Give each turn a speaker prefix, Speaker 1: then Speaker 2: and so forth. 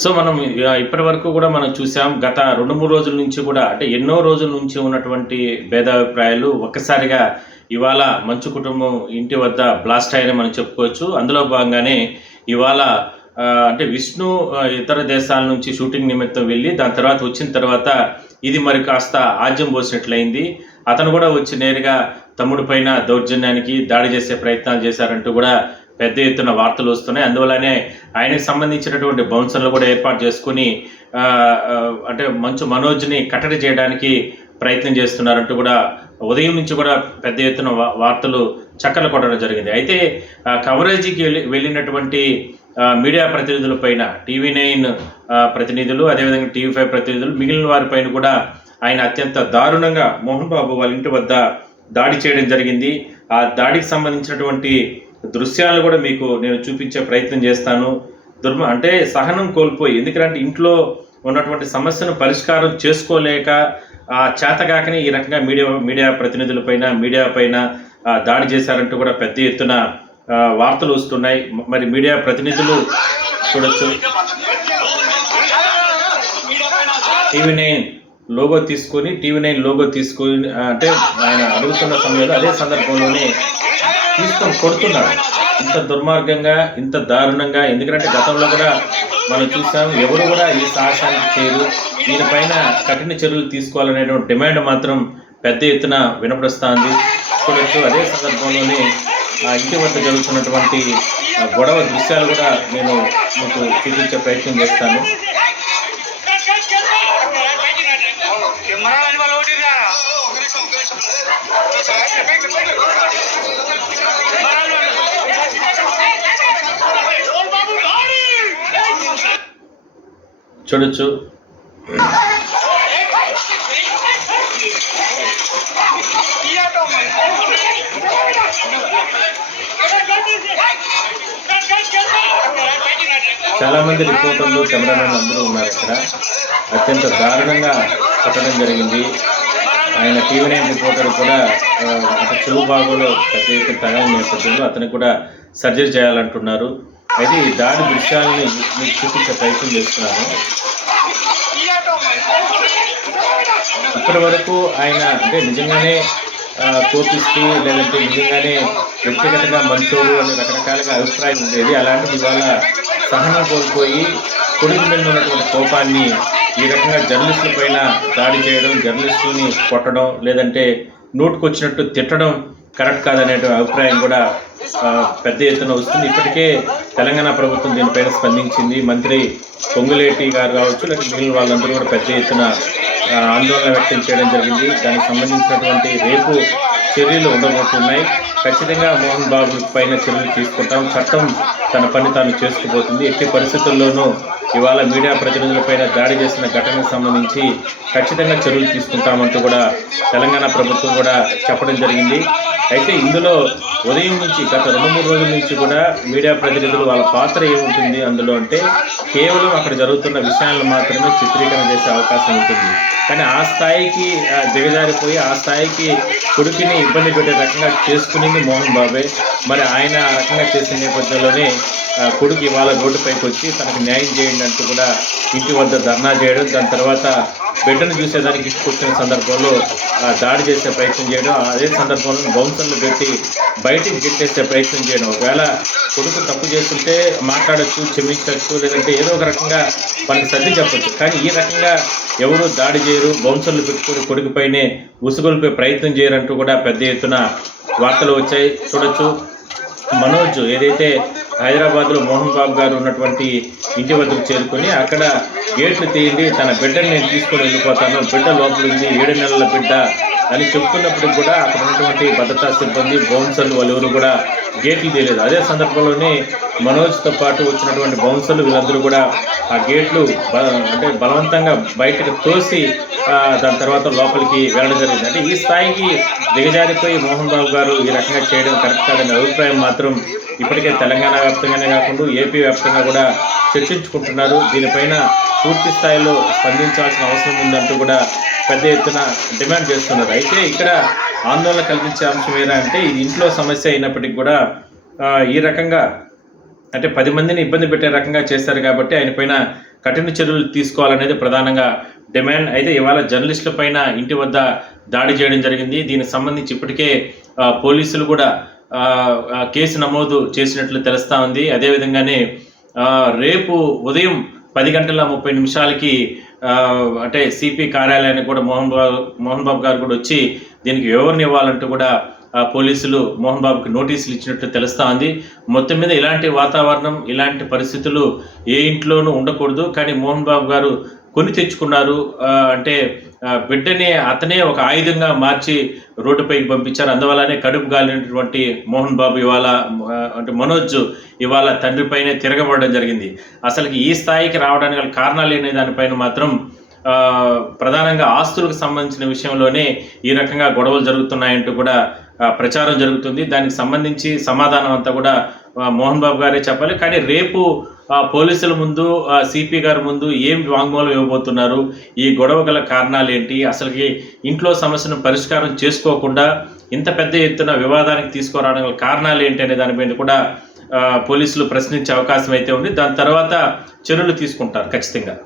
Speaker 1: So మనం ఇప్పటి వరకు కూడా మనం చూసాం గత రెండు మూడు రోజుల నుంచి కూడా అంటే ఎన్నో రోజుల నుంచి ఉన్నటువంటి భేదాభిప్రాయాలు ఒక్కసారిగా ఇవాళ మంచు కుటుంబం ఇంటి వద్ద బ్లాస్ట్ అయ్యని మనం చెప్పుకోవచ్చు. అందులో భాగంగానే ఇవాళ అంటే విష్ణు ఇతర దేశాల నుంచి షూటింగ్ నిమిత్తం వెళ్ళి దాని తర్వాత వచ్చిన తర్వాత ఇది మరి కాస్త ఆజ్యం పోసినట్లయింది. అతను కూడా వచ్చి నేరుగా తమ్ముడు పైన దౌర్జన్యానికి దాడి చేసే ప్రయత్నాలు చేశారంటూ కూడా పెద్ద ఎత్తున వార్తలు వస్తున్నాయి. అందువల్లనే ఆయనకు సంబంధించినటువంటి బౌన్సర్లు కూడా ఏర్పాటు చేసుకుని అంటే మంచు మనోజ్ని కట్టడి చేయడానికి ప్రయత్నం చేస్తున్నారంటూ కూడా ఉదయం నుంచి కూడా పెద్ద ఎత్తున వార్తలు చక్కలు కొట్టడం జరిగింది. అయితే కవరేజీకి వెళ్ళి వెళ్ళినటువంటి మీడియా ప్రతినిధుల పైన టీవీ నైన్ ప్రతినిధులు అదేవిధంగా టీవీ ఫైవ్ ప్రతినిధులు మిగిలిన వారిపైన కూడా ఆయన అత్యంత దారుణంగా మోహన్ బాబు వాళ్ళ ఇంటి వద్ద దాడి చేయడం జరిగింది. ఆ దాడికి సంబంధించినటువంటి దృశ్యాలు కూడా మీకు నేను చూపించే ప్రయత్నం చేస్తాను. దుర్మ అంటే సహనం కోల్పోయి ఎందుకంటే ఇంట్లో ఉన్నటువంటి సమస్యను పరిష్కారం చేసుకోలేక ఆ చేతగాకనే ఈ రకంగా మీడియా మీడియా ప్రతినిధులపైన మీడియా పైన దాడి చేశారంటూ కూడా పెద్ద ఎత్తున వార్తలు వస్తున్నాయి. మరి మీడియా ప్రతినిధులు చూడొచ్చు. టీవీ నైన్ లోగో తీసుకొని టీవీ నైన్ లోగో తీసుకొని అంటే ఆయన అడుగుతున్న సమయంలో అదే సందర్భంలోనే తీసుకొని కొడుతున్నాడు ఇంత దుర్మార్గంగా ఇంత దారుణంగా ఎందుకంటే గతంలో కూడా మనం చూసాం ఎవరు కూడా ఈ సాహసానికి చేయరు దీనిపైన కఠిన చర్యలు తీసుకోవాలనేటువంటి డిమాండ్ మాత్రం పెద్ద ఎత్తున వినపరుస్తుంది చూడొచ్చు అదే సందర్భంలోనే ఆ ఇంటి వద్ద జరుగుతున్నటువంటి గొడవ దృశ్యాలు కూడా నేను మీకు చూపించే ప్రయత్నం చేస్తాను. చూడొచ్చు. చాలా మంది రిపోర్టర్లు కెమెరామెన్ అందరూ ఉన్నారు ఇక్కడ. అత్యంత దారుణంగా కట్టడం జరిగింది. ఆయన టీవీ నైన్ రిపోర్టర్ కూడా అంటే చెవు భాగంలో పెద్ద ఎత్తున తగలని నేపథ్యంలో అతనికి కూడా సర్జరీ చేయాలంటున్నారు. అయితే దాని దాడి దృశ్యాలని మీకు చూపించే ప్రయత్నం చేస్తున్నాను. ఇప్పటి వరకు ఆయన అంటే నిజంగానే ఆ, కోపిస్తూ లేదంటే నిజంగానే వ్యక్తిగతంగా మంచోడు అనే రకరకాలుగా అభిప్రాయం ఉండేది. అలాంటిది ఇవాళ సహనం కోల్పోయి కొడుకు మీద ఉన్నటువంటి కోపాన్ని ఈ రకంగా జర్నలిస్టుల పైన దాడి చేయడం జర్నలిస్టులని కొట్టడం లేదంటే నోటుకొచ్చినట్టు తిట్టడం కరెక్ట్ కాదనే అభిప్రాయం కూడా పెద్ద ఎత్తున వస్తుంది. ఇప్పటికే తెలంగాణ ప్రభుత్వం దీనిపైన స్పందించింది. మంత్రి పొంగులేటి గారు కావచ్చు లేకపోతే మిగిలిన వాళ్ళందరూ కూడా పెద్ద ఎత్తున ఆందోళన వ్యక్తం చేయడం జరిగింది. దానికి సంబంధించినటువంటి రేపు చర్యలు ఉండబోతున్నాయి. ఖచ్చితంగా మోహన్ బాబు పైన చర్యలు తీసుకుంటాం. చట్టం తన పని తాను చేసుకుపోతుంది. ఎట్టి పరిస్థితుల్లోనూ ఇవాళ మీడియా ప్రతినిధులపైన దాడి చేసిన ఘటనకు సంబంధించి ఖచ్చితంగా చర్యలు తీసుకుంటామంటూ కూడా తెలంగాణ ప్రభుత్వం కూడా చెప్పడం జరిగింది. అయితే ఇందులో ఉదయం నుంచి గత రెండు మూడు రోజుల నుంచి కూడా మీడియా ప్రతినిధులు వాళ్ళ పాత్ర ఏముంటుంది? అందులో అంటే కేవలం అక్కడ జరుగుతున్న విషయాలను మాత్రమే చిత్రీకరణ చేసే అవకాశం ఉంటుంది. కానీ ఆ స్థాయికి దిగజారిపోయి ఆ స్థాయికి కొడుకుని ఇబ్బంది పెట్టే రకంగా చేసుకుని చేసుకునింది మోహన్ బాబే. మరి ఆయన ఆ రకంగా చేసిన నేపథ్యంలోనే కొడుకు ఇవాళ రోడ్డుపైకి వచ్చి తనకు న్యాయం చేయండి అంటూ కూడా ఇంటి వద్ద ధర్నా చేయడం దాని తర్వాత బిడ్డను చూసేదానికి ఇంటికొచ్చిన సందర్భంలో దాడి చేసే ప్రయత్నం చేయడం అదే సందర్భంలో బౌన్సర్లు పెట్టి బయటికి గిట్టేసే ప్రయత్నం చేయడం. ఒకవేళ కొడుకు తప్పు చేస్తుంటే మాట్లాడొచ్చు క్షమించవచ్చు లేదంటే ఏదో ఒక రకంగా వాళ్ళకి సర్ది చెప్పచ్చు. కానీ ఈ రకంగా ఎవరు దాడి చేయరు బౌన్సర్లు పెట్టుకుని కొడుకుపైనే ఉసుగొల్పే ప్రయత్నం చేయరంటూ కూడా పెద్ద ఎత్తున వార్తలు వచ్చాయి. చూడొచ్చు. మనోజ్ ఏదైతే హైదరాబాద్లో మోహన్ బాబు గారు ఉన్నటువంటి ఇంటి వద్దకు చేరుకొని అక్కడ గేట్లు తీయండి తన బిడ్డని నేను తీసుకొని వెళ్ళిపోతాను బిడ్డ లోపల ఉంది ఏడు నెలల బిడ్డ అని చెప్తున్నప్పుడు కూడా అక్కడ ఉన్నటువంటి భద్రతా సిబ్బంది బౌన్సర్లు వాళ్ళు ఎవరు కూడా గేట్లు తీయలేదు. అదే సందర్భంలోనే మనోజ్తో పాటు వచ్చినటువంటి బౌన్సర్లు వీళ్ళందరూ కూడా ఆ గేట్లు అంటే బలవంతంగా బయటకు తోసి దాని తర్వాత లోపలికి వెళ్ళడం జరిగింది. అంటే ఈ స్థాయికి దిగజారిపోయి మోహన్ బాబు గారు ఈ రకంగా చేయడం కరెక్ట్ కాదనే అభిప్రాయం మాత్రం ఇప్పటికే తెలంగాణ వ్యాప్తంగానే కాకుండా ఏపీ వ్యాప్తంగా కూడా చర్చించుకుంటున్నారు. దీనిపైన పూర్తి స్థాయిలో స్పందించాల్సిన అవసరం ఉందంటూ కూడా పెద్ద ఎత్తున డిమాండ్ చేస్తున్నారు. అయితే ఇక్కడ ఆందోళన కల్పించే అంశం ఏదా అంటే ఇది ఇంట్లో సమస్య అయినప్పటికీ కూడా ఈ రకంగా అంటే పది మందిని ఇబ్బంది పెట్టే రకంగా చేస్తారు కాబట్టి ఆయన పైన కఠిన చర్యలు తీసుకోవాలనేది ప్రధానంగా డిమాండ్. అయితే ఇవాళ జర్నలిస్టుల పైన ఇంటి వద్ద దాడి చేయడం జరిగింది. దీనికి సంబంధించి ఇప్పటికే పోలీసులు కూడా కేసు నమోదు చేసినట్లు తెలుస్తా ఉంది. అదేవిధంగానే రేపు ఉదయం పది గంటల ముప్పై నిమిషాలకి అంటే సిపి కార్యాలయానికి కూడా మోహన్ బాబు మోహన్ బాబు గారు కూడా వచ్చి దీనికి వివరణ ఇవ్వాలంటూ కూడా పోలీసులు మోహన్ బాబుకి నోటీసులు ఇచ్చినట్లు తెలుస్తా ఉంది. మొత్తం మీద ఇలాంటి వాతావరణం ఇలాంటి పరిస్థితులు ఏ ఇంట్లోనూ ఉండకూడదు. కానీ మోహన్ బాబు గారు కొని తెచ్చుకున్నారు. అంటే బిడ్డనే బిడ్డని అతనే ఒక ఆయుధంగా మార్చి రోడ్డుపైకి పంపించారు. అందువల్లనే కడుపు గాలినటువంటి మోహన్ బాబు ఇవాళ అంటే మనోజ్ ఇవాళ తండ్రిపైనే తిరగబడడం జరిగింది. అసలుకి ఈ స్థాయికి రావడానికి గల కారణాలు అనే దానిపైన మాత్రం ప్రధానంగా ఆస్తులకు సంబంధించిన విషయంలోనే ఈ రకంగా గొడవలు జరుగుతున్నాయంటూ కూడా ప్రచారం జరుగుతుంది. దానికి సంబంధించి సమాధానం అంతా కూడా మోహన్ బాబు గారే చెప్పాలి. కానీ రేపు పోలీసుల ముందు సిపి గారి ముందు ఏం వాంగ్మూలం ఇవ్వబోతున్నారు? ఈ గొడవ గల కారణాలు ఏంటి? అసలుకి ఇంట్లో సమస్యను పరిష్కారం చేసుకోకుండా ఇంత పెద్ద ఎత్తున వివాదానికి తీసుకురావడం గల కారణాలు ఏంటి అనే దానిపైన కూడా పోలీసులు ప్రశ్నించే అవకాశం అయితే ఉంది. దాని తర్వాత చర్యలు తీసుకుంటారు ఖచ్చితంగా.